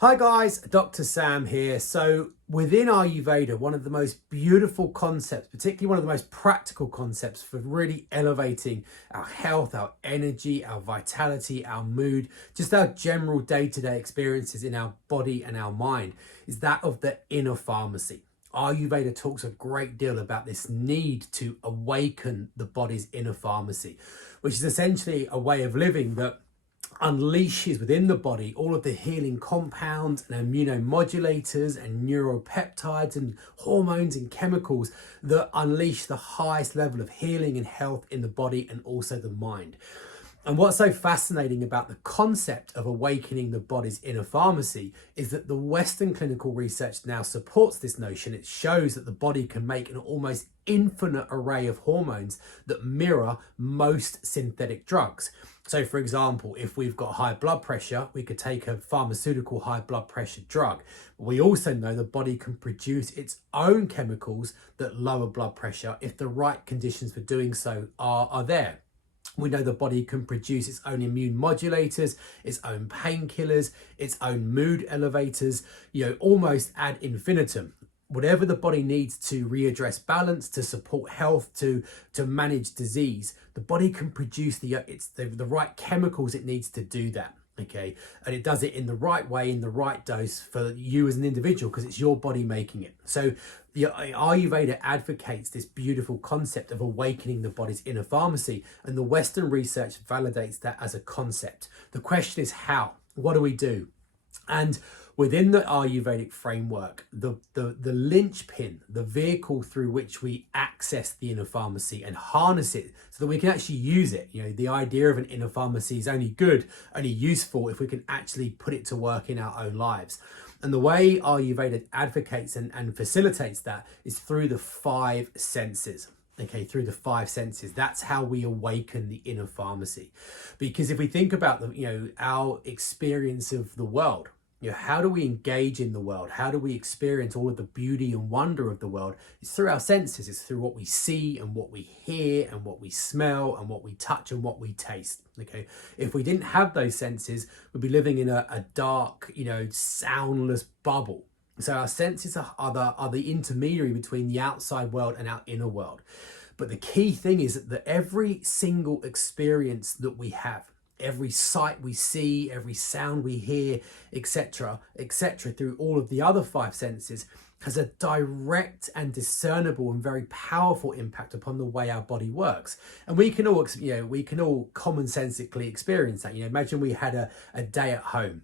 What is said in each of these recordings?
Hi guys, Dr. Sam here. So within Ayurveda, one of the most beautiful concepts, particularly one of the most practical concepts for really elevating our health, our energy, our vitality, our mood, just our general day-to-day experiences in our body and our mind, is that of the inner pharmacy. Ayurveda talks a great deal about this need to awaken the body's inner pharmacy, which is essentially a way of living that unleashes within the body all of the healing compounds and immunomodulators and neuropeptides and hormones and chemicals that unleash the highest level of healing and health in the body and also the mind. And what's so fascinating about the concept of awakening the body's inner pharmacy is that the Western clinical research now supports this notion. It shows that the body can make an almost infinite array of hormones that mirror most synthetic drugs. So for example, if we've got high blood pressure, we could take a pharmaceutical high blood pressure drug. We also know the body can produce its own chemicals that lower blood pressure if the right conditions for doing so are there. We know the body can produce its own immune modulators, its own painkillers, its own mood elevators, almost ad infinitum. Whatever the body needs to readdress balance, to support health, to manage disease, the body can produce the right chemicals it needs to do that. Okay, and it does it in the right way, in the right dose for you as an individual, because it's your body making it. So the Ayurveda advocates this beautiful concept of awakening the body's inner pharmacy, and the Western research validates that as a concept. The question is how? What do we do? And within the Ayurvedic framework, the linchpin, the vehicle through which we access the inner pharmacy and harness it so that we can actually use it. The idea of an inner pharmacy is only good, only useful if we can actually put it to work in our own lives. And the way Ayurveda advocates and facilitates that is through the five senses. Okay, through the five senses. That's how we awaken the inner pharmacy. Because if we think about our experience of the world, how do we engage in the world? How do we experience all of the beauty and wonder of the world? It's through our senses. It's through what we see and what we hear and what we smell and what we touch and what we taste. Okay, if we didn't have those senses, we'd be living in a dark, soundless bubble. So our senses are the intermediary between the outside world and our inner world. But the key thing is that every single experience that we have, every sight we see, every sound we hear, etc., through all of the other five senses, has a direct and discernible and very powerful impact upon the way our body works. And we can all, commonsensically experience that. Imagine we had a day at home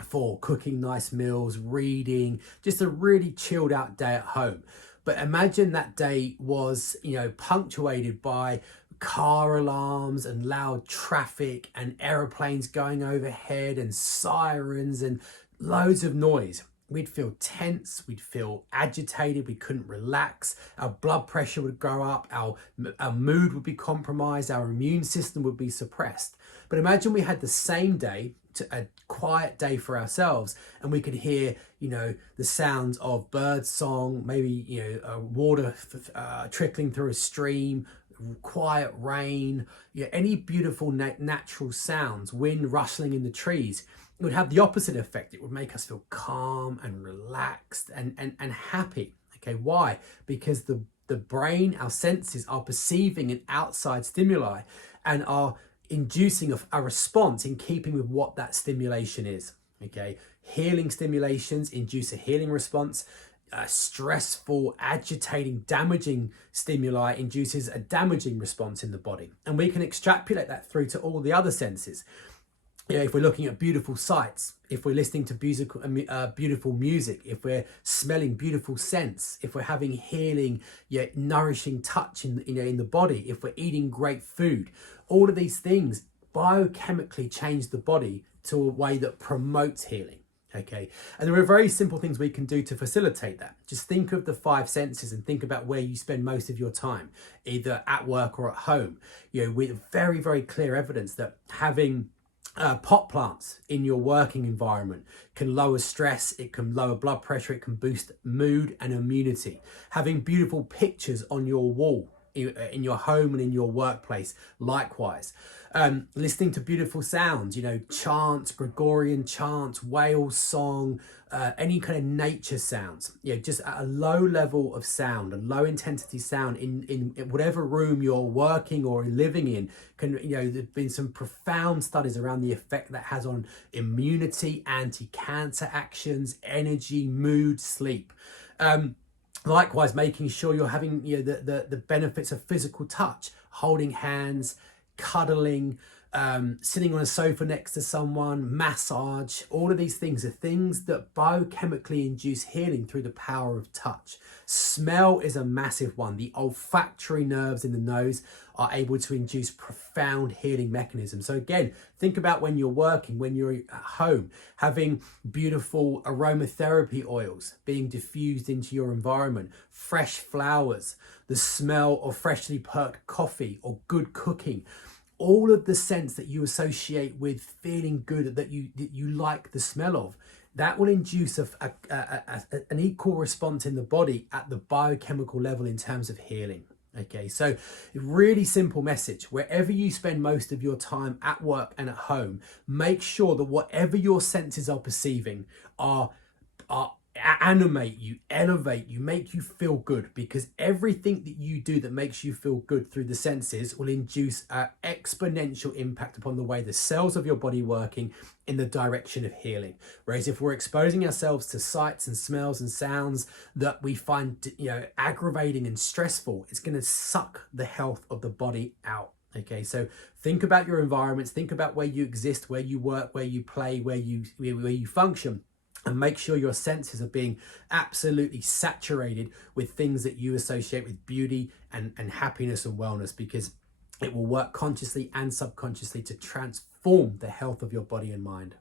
for cooking nice meals, reading, just a really chilled out day at home. But imagine that day was, punctuated by car alarms and loud traffic and aeroplanes going overhead and sirens and loads of noise. We'd feel tense, we'd feel agitated, we couldn't relax, our blood pressure would go up, our mood would be compromised, our immune system would be suppressed. But imagine we had the same day, a quiet day for ourselves, and we could hear the sounds of bird song, maybe water trickling through a stream, quiet rain, any beautiful natural sounds, wind rustling in the trees. It would have the opposite effect. It would make us feel calm and relaxed and happy. Okay, why? Because the brain, our senses, are perceiving an outside stimuli and are inducing a response in keeping with what that stimulation is. Okay, healing stimulations induce a healing response. Stressful, agitating, damaging stimuli induces a damaging response in the body. And we can extrapolate that through to all the other senses. If we're looking at beautiful sights, if we're listening to beautiful music, if we're smelling beautiful scents, if we're having healing, yet nourishing touch in the body, if we're eating great food, all of these things biochemically change the body to a way that promotes healing. Okay, and there are very simple things we can do to facilitate that. Just think of the five senses and think about where you spend most of your time, either at work or at home. With very, very clear evidence that having pot plants in your working environment can lower stress, it can lower blood pressure, it can boost mood and immunity. Having beautiful pictures on your wall in your home and in your workplace, likewise. Listening to beautiful sounds, chants, Gregorian chants, whale song, any kind of nature sounds, just at a low level of sound, a low intensity sound in whatever room you're working or living in. There's been some profound studies around the effect that has on immunity, anti-cancer actions, energy, mood, sleep. Likewise, making sure you're having the benefits of physical touch, holding hands, cuddling, sitting on a sofa next to someone, massage. All of these things are things that biochemically induce healing through the power of touch. Smell is a massive one. The olfactory nerves in the nose are able to induce profound healing mechanisms. So again, think about when you're working, when you're at home, having beautiful aromatherapy oils being diffused into your environment, fresh flowers, the smell of freshly perked coffee or good cooking. All of the scents that you associate with feeling good, that you like the smell of, that will induce an equal response in the body at the biochemical level in terms of healing. Okay, so really simple message. Wherever you spend most of your time at work and at home, make sure that whatever your senses are perceiving are animate you, elevate you, make you feel good, because everything that you do that makes you feel good through the senses will induce an exponential impact upon the way the cells of your body working in the direction of healing. Whereas if we're exposing ourselves to sights and smells and sounds that we find aggravating and stressful, it's going to suck the health of the body out. Okay, so think about your environments, think about where you exist, where you work, where you play, where you function. And make sure your senses are being absolutely saturated with things that you associate with beauty and happiness and wellness, because it will work consciously and subconsciously to transform the health of your body and mind.